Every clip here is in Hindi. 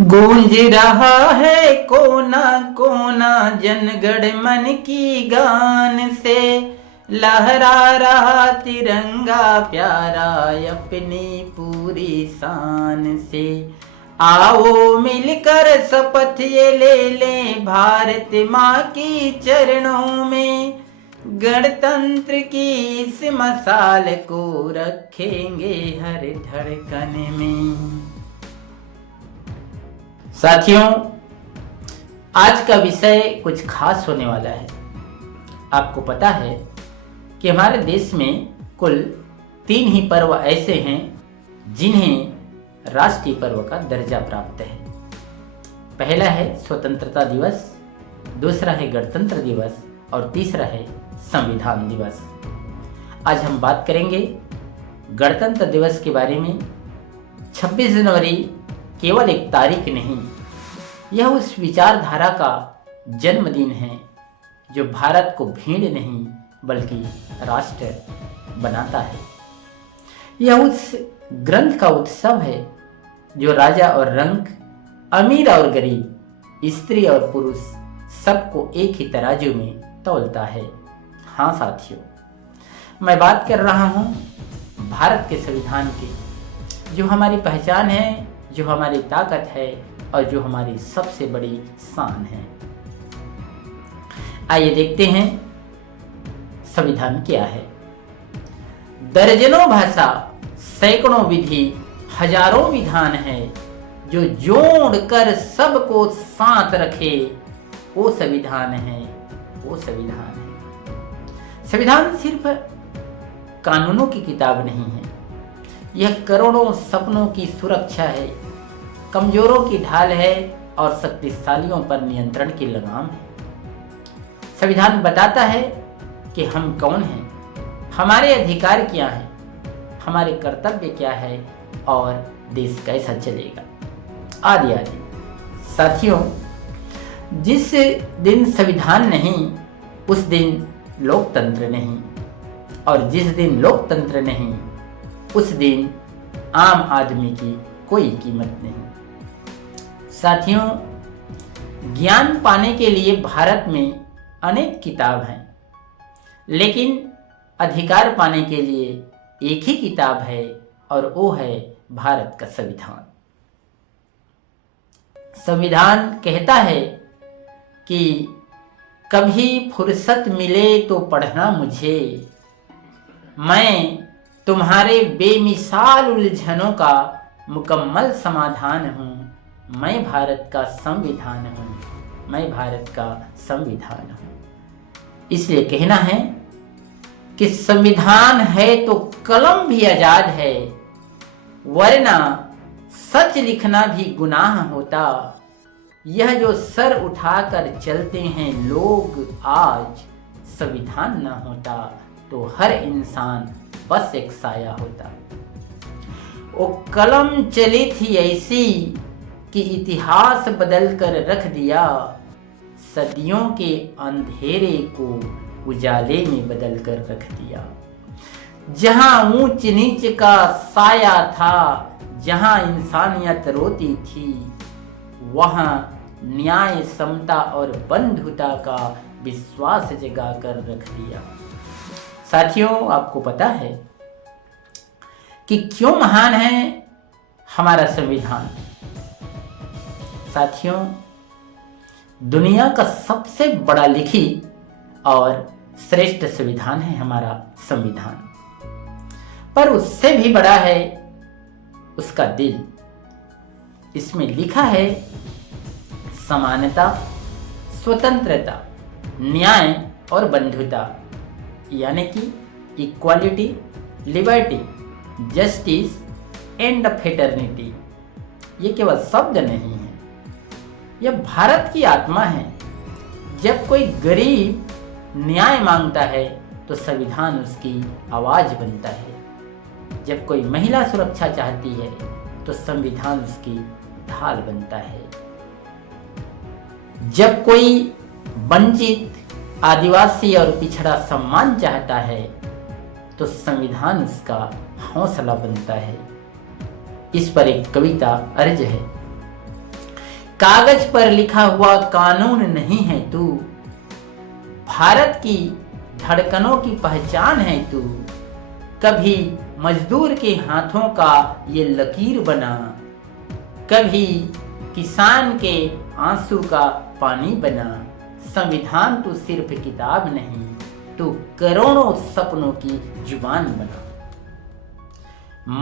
गूंज रहा है कोना कोना जनगण मन की गान से, लहरा रहा तिरंगा प्यारा अपनी पूरी शान से। आओ मिलकर शपथ ये ले लें भारत माँ की चरणों में, गणतंत्र की इस मसाल को रखेंगे हर धड़कन में। साथियों, आज का विषय कुछ खास होने वाला है। आपको पता है कि हमारे देश में कुल 3 ही पर्व ऐसे हैं जिन्हें राष्ट्रीय पर्व का दर्जा प्राप्त है। पहला है स्वतंत्रता दिवस, दूसरा है गणतंत्र दिवस और तीसरा है संविधान दिवस। आज हम बात करेंगे गणतंत्र दिवस के बारे में। 26 जनवरी केवल एक तारीख नहीं, यह उस विचारधारा का जन्मदिन है जो भारत को भीड़ नहीं बल्कि राष्ट्र बनाता है। यह उस ग्रंथ का उत्सव है जो राजा और रंक, अमीर और गरीब, स्त्री और पुरुष सबको एक ही तराजू में तौलता है। हाँ साथियों, मैं बात कर रहा हूँ भारत के संविधान की, जो हमारी पहचान है, जो हमारी ताकत है और जो हमारी सबसे बड़ी शान है। आइए देखते हैं संविधान क्या है। दर्जनों भाषा, सैकड़ों विधि, हजारों विधान है, जो जोड़कर सबको साथ रखे वो संविधान है, वो संविधान है। संविधान सिर्फ कानूनों की किताब नहीं है, यह करोड़ों सपनों की सुरक्षा है, कमजोरों की ढाल है और शक्तिशालियों पर नियंत्रण की लगाम है। संविधान बताता है कि हम कौन हैं, हमारे अधिकार क्या हैं, हमारे कर्तव्य क्या है और देश कैसा चलेगा, आदि आदि। साथियों, जिस दिन संविधान नहीं उस दिन लोकतंत्र नहीं, और जिस दिन लोकतंत्र नहीं उस दिन आम आदमी की कोई कीमत नहीं। साथियों, ज्ञान पाने के लिए भारत में अनेक किताब हैं, लेकिन अधिकार पाने के लिए एक ही किताब है और वो है भारत का संविधान। संविधान कहता है कि कभी फुर्सत मिले तो पढ़ना मुझे, मैं तुम्हारे बेमिसाल उलझनों का मुकम्मल समाधान हूँ, मैं भारत का संविधान हूँ, मैं भारत का संविधान हूँ। इसलिए कहना है कि संविधान है तो कलम भी आजाद है, वरना सच लिखना भी गुनाह होता। यह जो सर उठाकर चलते हैं लोग आज, संविधान न होता तो हर इंसान बस एक साया होता। वो कलम चली थी ऐसी कि इतिहास बदल कर रख दिया, सदियों के अंधेरे को उजाले में बदल कर रख दिया। जहां ऊंच नीच का साया था, जहां इंसानियत रोती थी, वहां न्याय, समता और बंधुता का विश्वास जगा कर रख दिया। साथियों, आपको पता है कि क्यों महान है हमारा संविधान? साथियों, दुनिया का सबसे बड़ा लिखित और श्रेष्ठ संविधान है हमारा संविधान, पर उससे भी बड़ा है उसका दिल। इसमें लिखा है समानता, स्वतंत्रता, न्याय और बंधुता, यानी कि equality, liberty, justice and fraternity. ये केवल शब्द नहीं है, यह भारत की आत्मा है। जब कोई गरीब न्याय मांगता है तो संविधान उसकी आवाज बनता है। जब कोई महिला सुरक्षा चाहती है तो संविधान उसकी ढाल बनता है। जब कोई वंचित, आदिवासी और पिछड़ा सम्मान चाहता है तो संविधान उसका हौसला बनता है। इस पर एक कविता अर्ज है। कागज पर लिखा हुआ कानून नहीं है तू, भारत की धड़कनों की पहचान है तू। कभी मजदूर के हाथों का ये लकीर बना, कभी किसान के आंसू का पानी बना। संविधान तो सिर्फ किताब नहीं, तो करोड़ों सपनों की जुबान बना।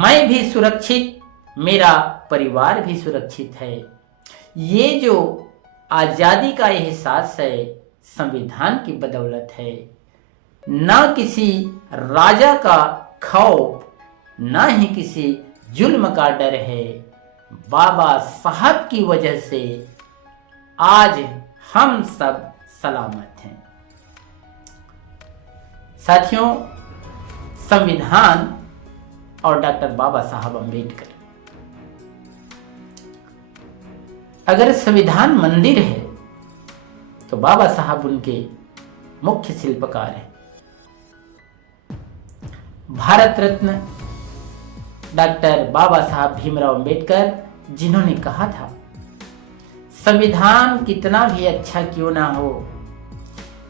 मैं भी सुरक्षित, मेरा परिवार भी सुरक्षित है। ये जो आजादी का एहसास है, संविधान की बदौलत है। ना किसी राजा का खौफ, ना ही किसी जुल्म का डर है। बाबा साहब की वजह से आज हम सब सलामत हैं। साथियों, संविधान और डॉक्टर बाबा साहब अम्बेडकर। अगर संविधान मंदिर है तो बाबा साहब उनके मुख्य शिल्पकार हैं। भारत रत्न डॉक्टर बाबा साहब भीमराव अम्बेडकर, जिन्होंने कहा था, संविधान कितना भी अच्छा क्यों ना हो,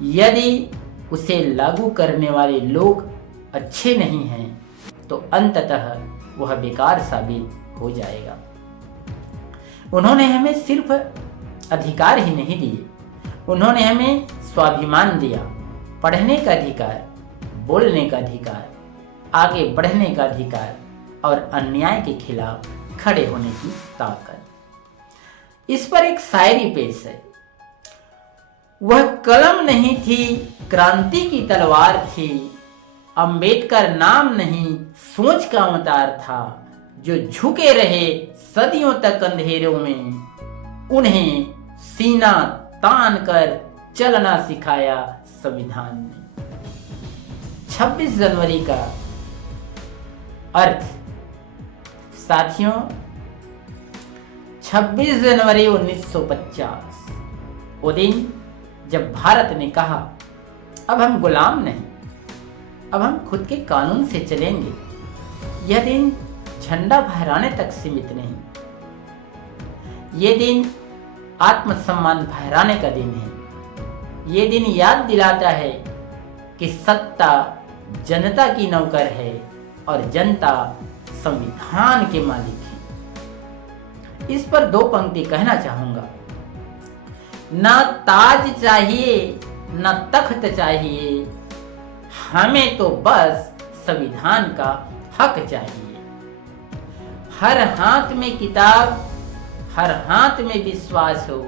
यदि उसे लागू करने वाले लोग अच्छे नहीं हैं तो अंततः वह बेकार साबित हो जाएगा। उन्होंने हमें सिर्फ अधिकार ही नहीं दिए, उन्होंने हमें स्वाभिमान दिया, पढ़ने का अधिकार, बोलने का अधिकार, आगे बढ़ने का अधिकार और अन्याय के खिलाफ खड़े होने की ताकत। इस पर एक शायरी पेश है। वह कलम नहीं थी, क्रांति की तलवार थी। अंबेडकर नाम नहीं, सोच का अवतार था। जो झुके रहे सदियों तक अंधेरों में, उन्हें सीना तान कर चलना सिखाया संविधान ने। 26 जनवरी का अर्थ साथियों, 26 जनवरी 1950, वो दिन जब भारत ने कहा, अब हम गुलाम नहीं, अब हम खुद के कानून से चलेंगे। यह दिन झंडा फहराने तक सीमित नहीं, यह दिन आत्मसम्मान फहराने का दिन है। यह दिन याद दिलाता है कि सत्ता जनता की नौकर है और जनता संविधान के मालिक है। इस पर दो पंक्ति कहना चाहूंगा। ना ताज चाहिए, ना तख्त चाहिए, हमें तो बस संविधान का हक चाहिए। हर हाथ में किताब, हर हाथ में विश्वास हो,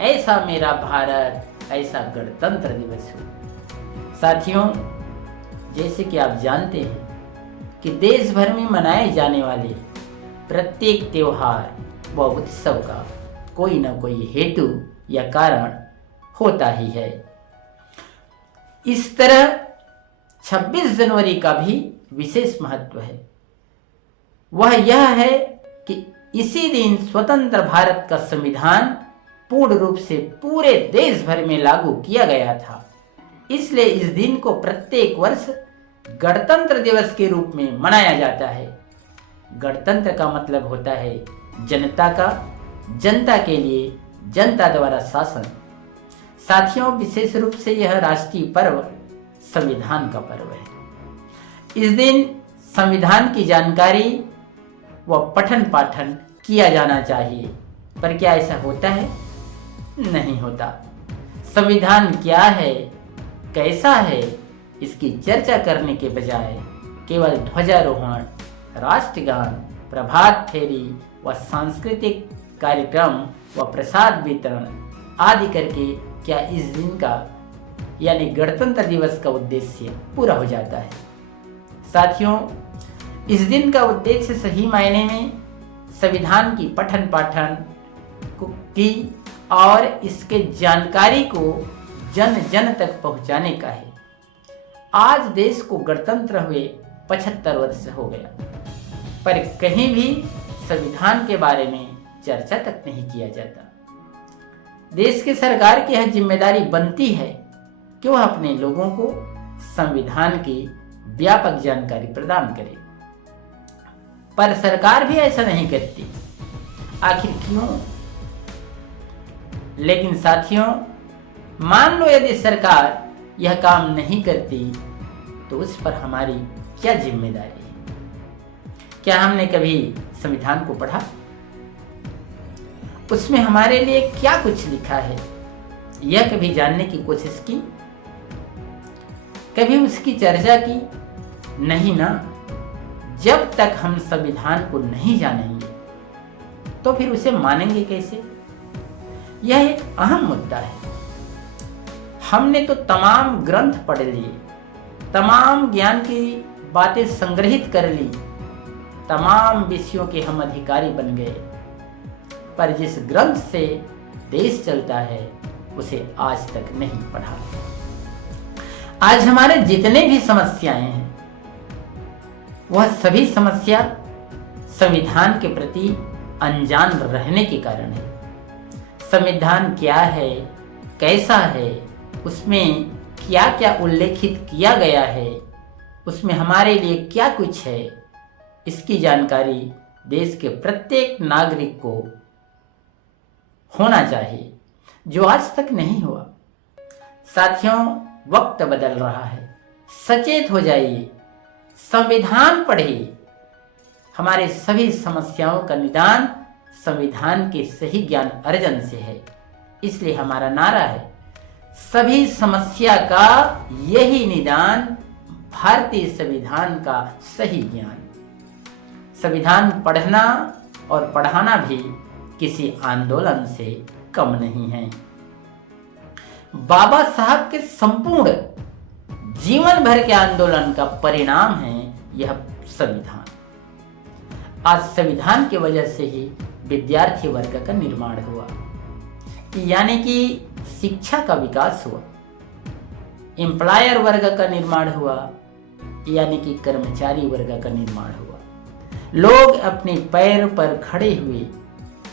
ऐसा मेरा भारत, ऐसा गणतंत्र दिवस हो। साथियों, जैसे कि आप जानते हैं कि देश भर में मनाए जाने वाले प्रत्येक त्योहार व उत्सव का कोई न कोई हेतु या कारण होता ही है। इस तरह 26 जनवरी का भी विशेष महत्व है। वह यह है कि इसी दिन स्वतंत्र भारत का संविधान पूर्ण रूप से पूरे देश भर में लागू किया गया था। इसलिए इस दिन को प्रत्येक वर्ष गणतंत्र दिवस के रूप में मनाया जाता है। गणतंत्र का मतलब होता है जनता का, जनता के लिए, जनता द्वारा शासन। साथियों, विशेष रूप से यह राष्ट्रीय पर्व संविधान का पर्व है। इस दिन संविधान की जानकारी व पठन पाठन किया जाना चाहिए, पर क्या ऐसा होता है? नहीं होता। संविधान क्या है, कैसा है, इसकी चर्चा करने के बजाय केवल ध्वजारोहण, राष्ट्रगान, प्रभात फेरी व सांस्कृतिक कार्यक्रम व प्रसाद वितरण आदि करके क्या इस दिन का यानी गणतंत्र दिवस का उद्देश्य पूरा हो जाता है? साथियों, इस दिन का उद्देश्य सही मायने में संविधान की पठन पाठन की और इसके जानकारी को जन जन तक पहुंचाने का है। आज देश को गणतंत्र हुए 75 वर्ष हो गया, पर कहीं भी संविधान के बारे में चर्चा तक नहीं किया जाता। देश की सरकार की यह जिम्मेदारी बनती है कि वह अपने लोगों को संविधान की व्यापक जानकारी प्रदान करे, पर सरकार भी ऐसा नहीं करती। आखिर क्यों? लेकिन साथियों, मान लो यदि सरकार यह काम नहीं करती तो उस पर हमारी क्या जिम्मेदारी है? क्या हमने कभी संविधान को पढ़ा? उसमें हमारे लिए क्या कुछ लिखा है, यह कभी जानने की कोशिश की? कभी उसकी चर्चा की? नहीं ना। जब तक हम संविधान को नहीं जानेंगे तो फिर उसे मानेंगे कैसे? यह एक अहम मुद्दा है। हमने तो तमाम ग्रंथ पढ़ लिए, तमाम ज्ञान की बातें संग्रहित कर ली, तमाम विषयों के हम अधिकारी बन गए, पर जिस ग्रंथ से देश चलता है उसे आज तक नहीं पढ़ा। आज हमारे जितने भी समस्याएं हैं वह सभी समस्या संविधान के प्रति अनजान रहने के कारण है। संविधान क्या है, कैसा है, उसमें क्या क्या उल्लेखित किया गया है, उसमें हमारे लिए क्या कुछ है, इसकी जानकारी देश के प्रत्येक नागरिक को होना चाहिए, जो आज तक नहीं हुआ। साथियों, वक्त बदल रहा है, सचेत हो जाइए, संविधान पढ़िए। हमारे सभी समस्याओं का निदान संविधान के सही ज्ञान अर्जन से है। इसलिए हमारा नारा है, सभी समस्या का यही निदान, भारतीय संविधान का सही ज्ञान। संविधान पढ़ना और पढ़ाना भी किसी आंदोलन से कम नहीं है। बाबा साहब के संपूर्ण जीवन भर के आंदोलन का परिणाम है यह संविधान। आज संविधान की वजह से ही विद्यार्थी वर्ग का निर्माण हुआ, यानी कि शिक्षा का विकास हुआ, एम्प्लॉयर वर्ग का निर्माण हुआ, यानी कि कर्मचारी वर्ग का निर्माण हुआ। लोग अपने पैर पर खड़े हुए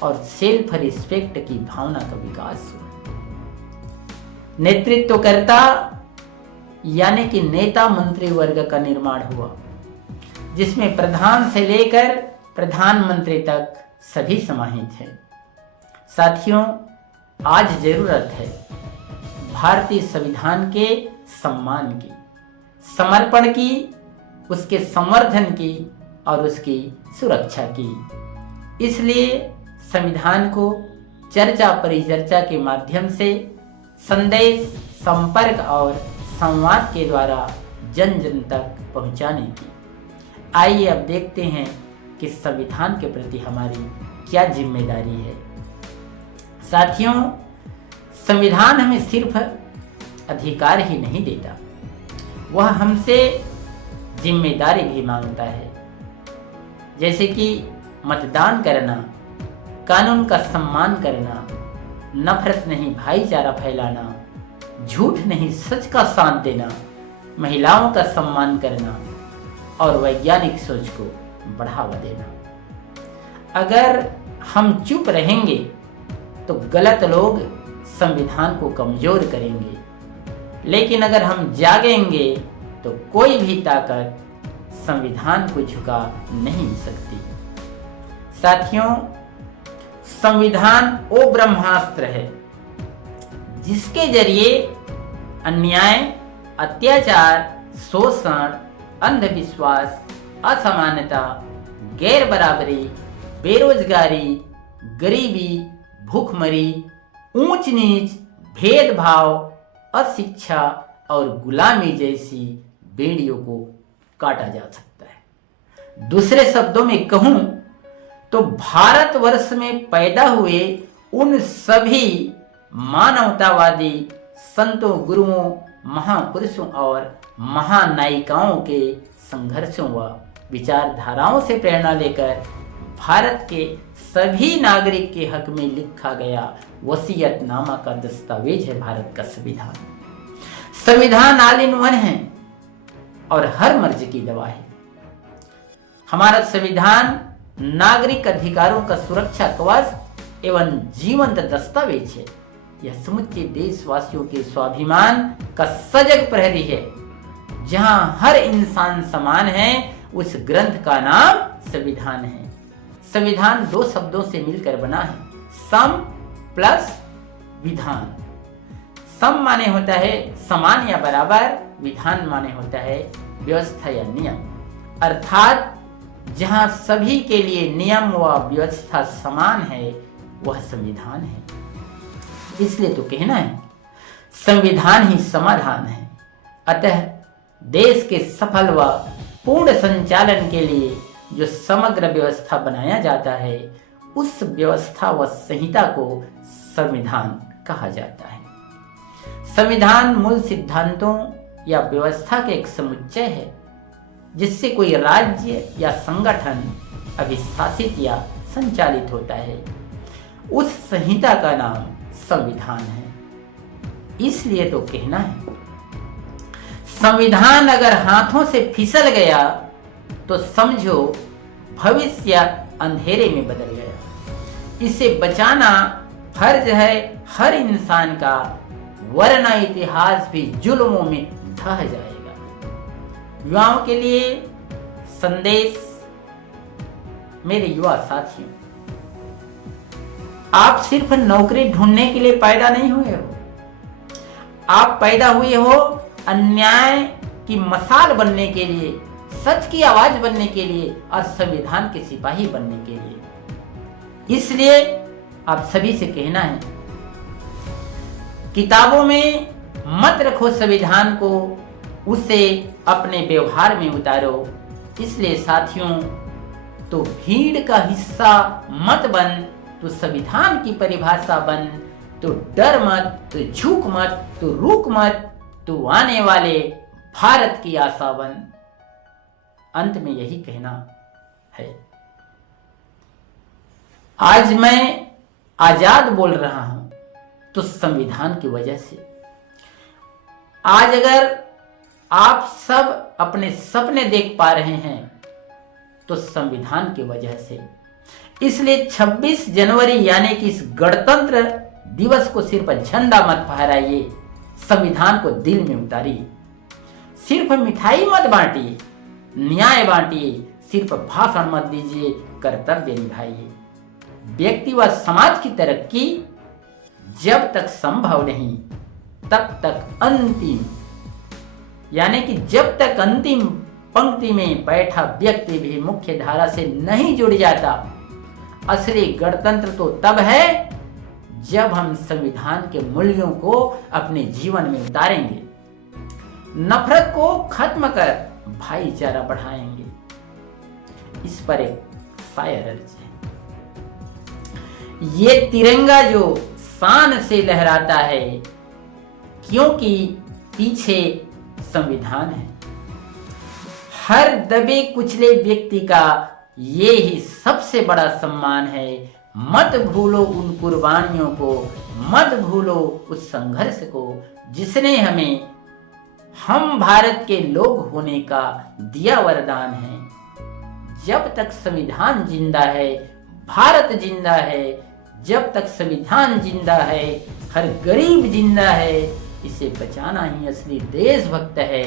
और सेल्फ रिस्पेक्ट की भावना का विकास हुआ। नेतृत्वकर्ता यानी कि नेता मंत्री वर्ग का निर्माण हुआ, जिसमें प्रधान से लेकर प्रधानमंत्री तक सभी समाहित हैं। साथियों, आज जरूरत है भारतीय संविधान के सम्मान की, समर्पण की, उसके संवर्धन की और उसकी सुरक्षा की। इसलिए संविधान को चर्चा परिचर्चा के माध्यम से संदेश, संपर्क और संवाद के द्वारा जन जन तक पहुंचाने की। आइए अब देखते हैं कि संविधान के प्रति हमारी क्या जिम्मेदारी है। साथियों, संविधान हमें सिर्फ अधिकार ही नहीं देता, वह हमसे जिम्मेदारी भी मांगता है। जैसे कि मतदान करना, कानून का सम्मान करना, नफरत नहीं भाईचारा फैलाना, झूठ नहीं सच का साथ देना, महिलाओं का सम्मान करना और वैज्ञानिक सोच को बढ़ावा देना। अगर हम चुप रहेंगे तो गलत लोग संविधान को कमजोर करेंगे, लेकिन अगर हम जागेंगे तो कोई भी ताकत संविधान को झुका नहीं सकती। साथियों, संविधान वो ब्रह्मास्त्र है जिसके जरिए अन्याय, अत्याचार, शोषण, अंधविश्वास, असमानता, गैर बराबरी, बेरोजगारी, गरीबी, भूखमरी, ऊंच नीच, भेदभाव, अशिक्षा और गुलामी जैसी बेड़ियों को काटा जा सकता है। दूसरे शब्दों में कहूं तो भारतवर्ष में पैदा हुए उन सभी मानवतावादी संतों, गुरुओं, महापुरुषों और महानायिकाओं के संघर्षों व विचारधाराओं से प्रेरणा लेकर भारत के सभी नागरिक के हक में लिखा गया वसीयतनामा का दस्तावेज है भारत का संविधान। संविधान ऑल इन वन है और हर मर्ज की दवा है। हमारा संविधान नागरिक अधिकारों का सुरक्षा कवच एवं जीवंत दस्तावेज है। यह समुचे देशवासियों के स्वाभिमान का सजग प्रहरी है। जहां हर इंसान समान है, उस ग्रंथ का नाम संविधान है। संविधान दो शब्दों से मिलकर बना है, सम प्लस विधान। सम माने होता है समान या बराबर, विधान माने होता है व्यवस्था या नियम, अर्थात जहां सभी के लिए नियम व व्यवस्था समान है वह संविधान है। इसलिए तो कहना है संविधान ही समाधान है। अतः देश के सफल व पूर्ण संचालन के लिए जो समग्र व्यवस्था बनाया जाता है उस व्यवस्था व संहिता को संविधान कहा जाता है। संविधान मूल सिद्धांतों या व्यवस्था के एक समुच्चय है जिससे कोई राज्य या संगठन अभिशासित या संचालित होता है। उस संहिता का नाम संविधान है। इसलिए तो कहना है संविधान अगर हाथों से फिसल गया तो समझो भविष्य अंधेरे में बदल गया। इसे बचाना फर्ज है हर इंसान का, वरना इतिहास भी जुल्मों में ढह जाएगा। युवाओं के लिए संदेश, मेरे युवा साथियों, आप सिर्फ नौकरी ढूंढने के लिए पैदा नहीं हुए हो, आप पैदा हुए हो अन्याय की मसाल बनने के लिए, सच की आवाज बनने के लिए और संविधान के सिपाही बनने के लिए। इसलिए आप सभी से कहना है किताबों में मत रखो संविधान को, उसे अपने व्यवहार में उतारो। इसलिए साथियों, तो भीड़ का हिस्सा मत बन, तो संविधान की परिभाषा बन, तो डर मत, तो झुक मत, तो रुक मत, तो आने वाले भारत की आशा बन। अंत में यही कहना है, आज मैं आजाद बोल रहा हूं तो संविधान की वजह से। आज अगर आप सब अपने सपने देख पा रहे हैं तो संविधान की वजह से। इसलिए 26 जनवरी यानी कि इस गणतंत्र दिवस को सिर्फ झंडा मत फहराइए, संविधान को दिल में उतारिए। सिर्फ मिठाई मत बांटिए, न्याय बांटिए। सिर्फ भाषण मत दीजिए, कर्तव्य निभाइए। व्यक्ति व समाज की तरक्की जब तक संभव नहीं तब तक अंतिम, यानी कि जब तक अंतिम पंक्ति में बैठा व्यक्ति भी मुख्य धारा से नहीं जुड़ जाता। असली गणतंत्र तो तब है जब हम संविधान के मूल्यों को अपने जीवन में उतारेंगे, नफरत को खत्म कर भाईचारा बढ़ाएंगे। इस पर एक शायर अर्ज है, ये तिरंगा जो शान से लहराता है क्योंकि पीछे संविधान है। हर दबे कुचले व्यक्ति का ये ही सबसे बड़ा सम्मान है। मत भूलो उन कुर्बानियों को, मत भूलो उस संघर्ष को जिसने हमें हम भारत के लोग होने का दिया वरदान है। जब तक संविधान जिंदा है भारत जिंदा है, जब तक संविधान जिंदा है हर गरीब जिंदा है। इसे बचाना ही असली देशभक्त है।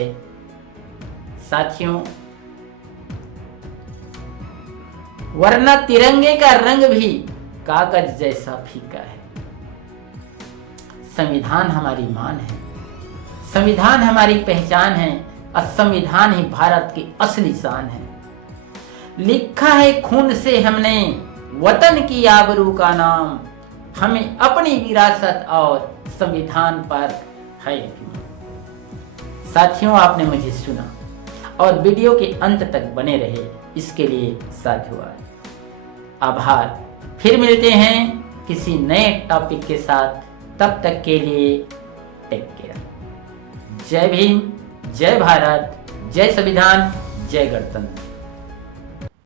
साथियों, वरना तिरंगे का रंग भी कागज जैसा फीका है। संविधान हमारी मान है, संविधान हमारी पहचान है और संविधान ही भारत की असली शान है। लिखा है खून से हमने वतन की आबरू का नाम, हमें अपनी विरासत और संविधान पर है अभिमान। साथियों, आपने मुझे सुना और वीडियो के अंत तक बने रहे, इसके लिए साधुवाद, आभार। फिर मिलते हैं किसी नए टॉपिक के साथ, तब तक के लिए टेक केयर। जय भीम, जय भारत, जय संविधान, जय गणतंत्र।